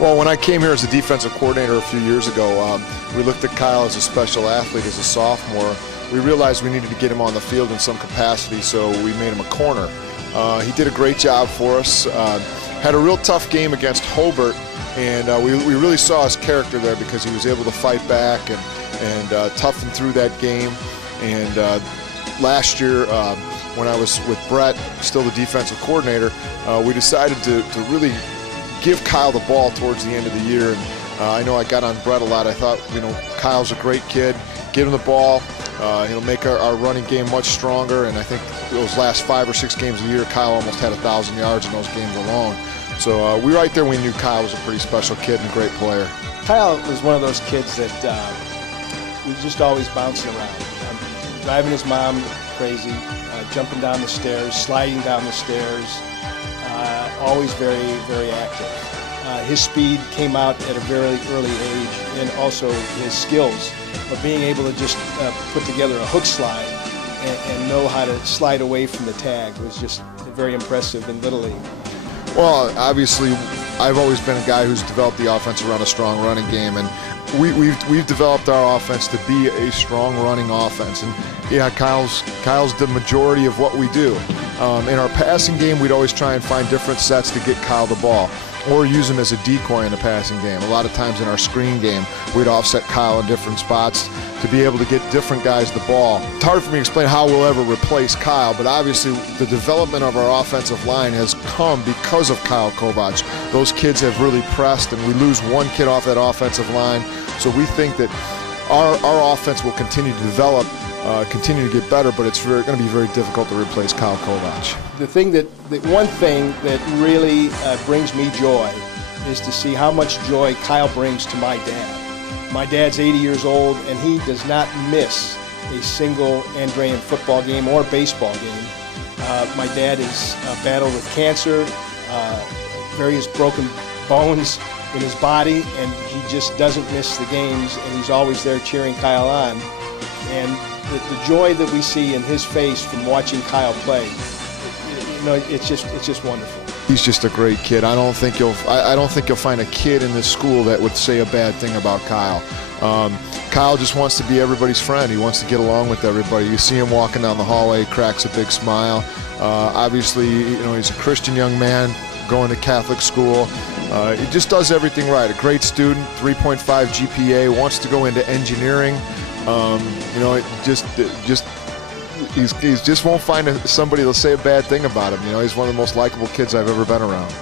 Well, when I came here as a defensive coordinator a few years ago, we looked at Kyle as a special athlete, as a sophomore. We realized we needed to get him on the field in some capacity, so we made him a corner. He did a great job for us. Had a real tough game against Hobart, and we really saw his character there because he was able to fight back and toughen through that game. And last year, when I was with Brett, still the defensive coordinator, we decided to really give Kyle the ball towards the end of the year. And I know I got on Brett a lot. I thought, Kyle's a great kid. Give him the ball. He'll make our running game much stronger. And I think those last 5 or 6 games of the year, Kyle almost had 1,000 yards in those games alone. So we right there, we knew Kyle was a pretty special kid and a great player. Kyle was one of those kids that was just always bouncing around. Driving his mom crazy, jumping down the stairs, sliding down the stairs, always very, very active. His speed came out at a very early age, and also his skills of being able to just put together a hook slide and know how to slide away from the tag was just very impressive in Little League. Well, obviously, I've always been a guy who's developed the offense around a strong running game, and we've developed our offense to be a strong running offense. And yeah, Kyle's the majority of what we do. In our passing game, we'd always try and find different sets to get Kyle the ball, or use him as a decoy in the passing game. A lot of times in our screen game, we'd offset Kyle in different spots to be able to get different guys the ball. It's hard for me to explain how we'll ever replace Kyle, but obviously the development of our offensive line has come because of Kyle Kovach. Those kids have really pressed, and we lose one kid off that offensive line. So we think that our offense will continue to develop, continue to get better, but it's going to be very difficult to replace Kyle Kovach. The one thing that really brings me joy is to see how much joy Kyle brings to my dad. My dad's 80 years old, and he does not miss a single Andrean football game or baseball game. My dad has battled with cancer, various broken bones in his body, and he just doesn't miss the games, and he's always there cheering Kyle on. And the joy that we see in his face from watching Kyle play, it's just wonderful. He's just a great kid. I don't think you'll find a kid in this school that would say a bad thing about Kyle. Kyle just wants to be everybody's friend. He wants to get along with everybody. You see him walking down the hallway, he cracks a big smile. Obviously, he's a Christian young man going to Catholic school. He just does everything right. A great student, 3.5 GPA, wants to go into engineering. He just won't find somebody that'll say a bad thing about him. He's one of the most likable kids I've ever been around.